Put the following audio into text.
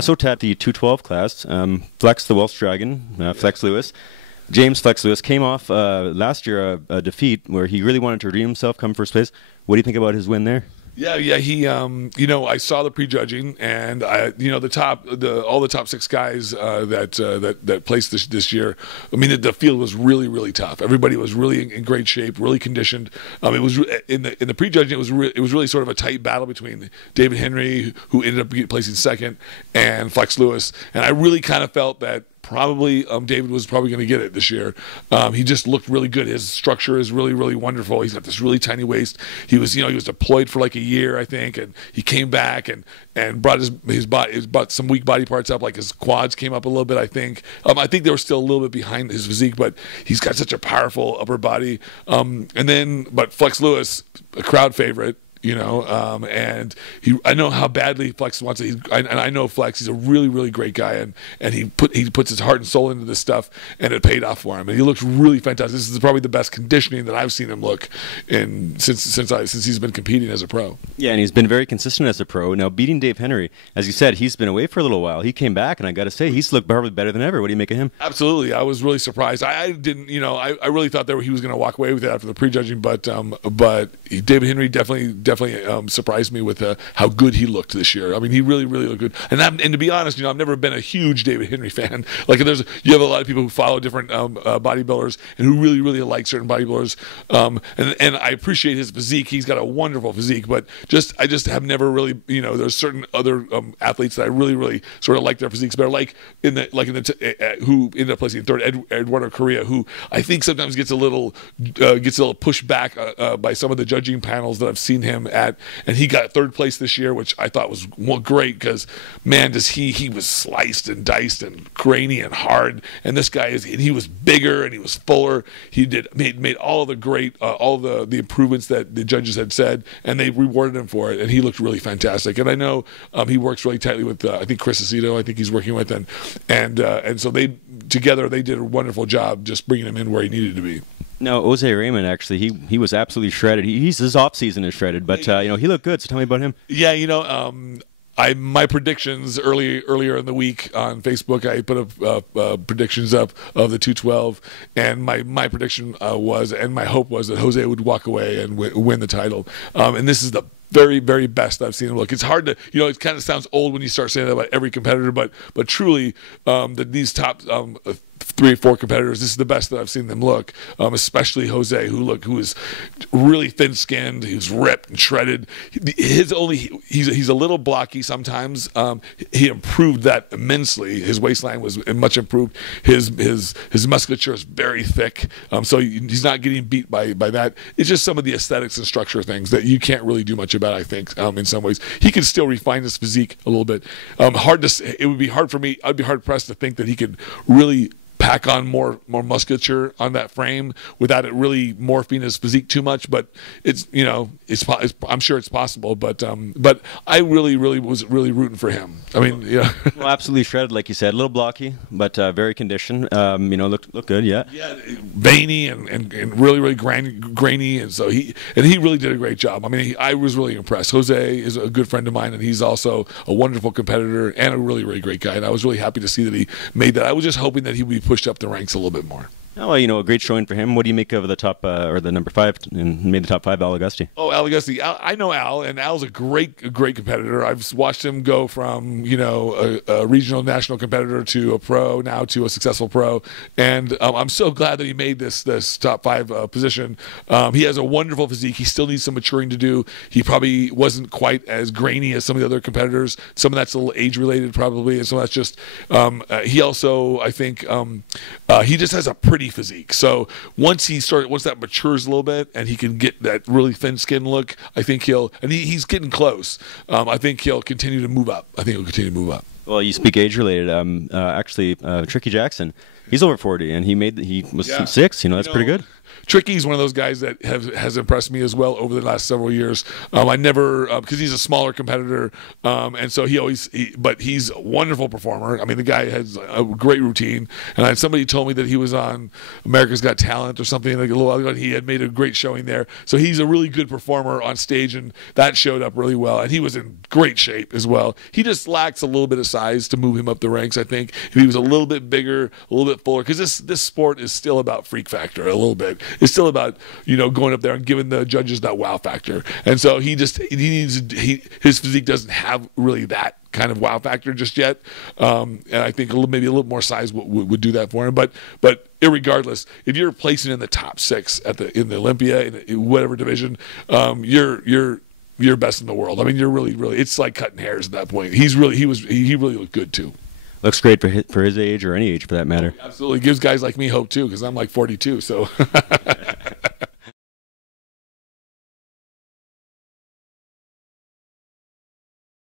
So Tat, the 212 class, Flex the Welsh Dragon, Flex Lewis. James Flex Lewis came off last year a defeat where he really wanted to redeem himself, come first place. What do you think about his win there? Yeah, he, you know, I saw the prejudging, and you know, all the top 6 guys that placed this year. I mean, the field was really tough. Everybody was really in great shape, really conditioned. It was in the prejudging. It was really sort of a tight battle between David Henry, who ended up placing second, and Flex Lewis. And I really kind of felt that probably David was probably going to get it this year. He just looked really good. His structure is really wonderful. He's got this really tiny waist. He was deployed for like a year, I think, and he came back and brought brought some weak body parts up, like his quads came up a little bit, I think. I think they were still a little bit behind his physique, but he's got such a powerful upper body. But Flex Lewis, a crowd favorite. You know, and I know how badly Flex wants it. And I know Flex. He's a really great guy, and he puts his heart and soul into this stuff, and it paid off for him. And he looks really fantastic. This is probably the best conditioning that I've seen him look in since he's been competing as a pro. Yeah, and he's been very consistent as a pro. Now, beating Dave Henry, as you said, he's been away for a little while. He came back, and I got to say, he's looked probably better than ever. What do you make of him? Absolutely, I was really surprised. I didn't, you know, I really thought that he was going to walk away with it after the prejudging, but David Henry definitely surprised me with how good he looked this year. I mean, he really looked good. And to be honest, you know, I've never been a huge David Henry fan. Like, you have a lot of people who follow different bodybuilders and who really like certain bodybuilders. And I appreciate his physique. He's got a wonderful physique, but I just have never really, you know, there's certain other athletes that I really sort of like their physiques better. Like who ended up placing third, Eduardo Correa, who I think sometimes gets a little pushed back by some of the judging panels that I've seen him at. And he got third place this year, which I thought was great because, man, he was sliced and diced and grainy and hard. And this guy he was bigger and he was fuller. He made all the great all the improvements that the judges had said, and they rewarded him for it. And he looked really fantastic. And I know he works really tightly with I think Chris Aceto, I think he's working with, and so they did a wonderful job just bringing him in where he needed to be. No, Jose Raymond, actually, he was absolutely shredded. His off season is shredded, but you know, he looked good. So tell me about him. Yeah, you know, my predictions earlier in the week on Facebook, I put up predictions up of the 212, and my prediction was, and my hope was that Jose would walk away and win the title. And this is the very best I've seen him look. It's hard to, you know, it kind of sounds old when you start saying that about every competitor, but truly, these top 3 or 4 competitors, this is the best that I've seen them look, especially Jose, who is really thin-skinned. He was ripped and shredded. He's a little blocky sometimes. He improved that immensely. His waistline was much improved. His musculature is very thick, so he's not getting beat by that. It's just some of the aesthetics and structure things that you can't really do much about, I think, in some ways. He could still refine his physique a little bit. It would be hard for me. I'd be hard-pressed to think that he could really pack on more musculature on that frame without it really morphing his physique too much. But it's, you know, I'm sure it's possible. But I really was rooting for him. I mean, yeah. Well, absolutely shredded, like you said, a little blocky, but very conditioned. You know, looked good. Yeah. Yeah, veiny and really grainy, and so he really did a great job. I mean, I was really impressed. Jose is a good friend of mine, and he's also a wonderful competitor and a really great guy. And I was really happy to see that he made that. I was just hoping that he would be pushed up the ranks a little bit more. Oh, well, you know, a great showing for him. What do you make of the top, or the number 5, and made the top 5, Al Augusti? Oh, Al Augusti. I know Al, and Al's a great competitor. I've watched him go from, you know, a regional national competitor to a pro, now to a successful pro, and I'm so glad that he made this top 5 position. He has a wonderful physique. He still needs some maturing to do. He probably wasn't quite as grainy as some of the other competitors. Some of that's a little age-related probably, and some of that's just, he also, I think, he just has a pretty physique. So once that matures a little bit and he can get that really thin skin look, I think he's getting close. I think he'll continue to move up. Well, you speak age-related. Actually, Tricky Jackson, he's over 40, and he was 6. You know, that's pretty good. Tricky's one of those guys that has impressed me as well over the last several years. I never, because he's a smaller competitor, and so but he's a wonderful performer. I mean, the guy has a great routine. And somebody told me that he was on America's Got Talent or something like a little while ago, and he had made a great showing there. So he's a really good performer on stage, and that showed up really well. And he was in great shape as well. He just lacks a little bit of size to move him up the ranks, I think. If he was a little bit bigger, a little bit fuller, because this sport is still about freak factor a little bit. It's still about, you know, going up there and giving the judges that wow factor. And so his physique doesn't have really that kind of wow factor just yet. And I think maybe a little more size would do that for him. But irregardless, if you're placing in the top 6 in the Olympia in whatever division, you're best in the world. I mean, you're really, it's like cutting hairs at that point. He really looked good too. Looks great for his age, or any age for that matter. Absolutely. Gives guys like me hope too, because I'm like 42. So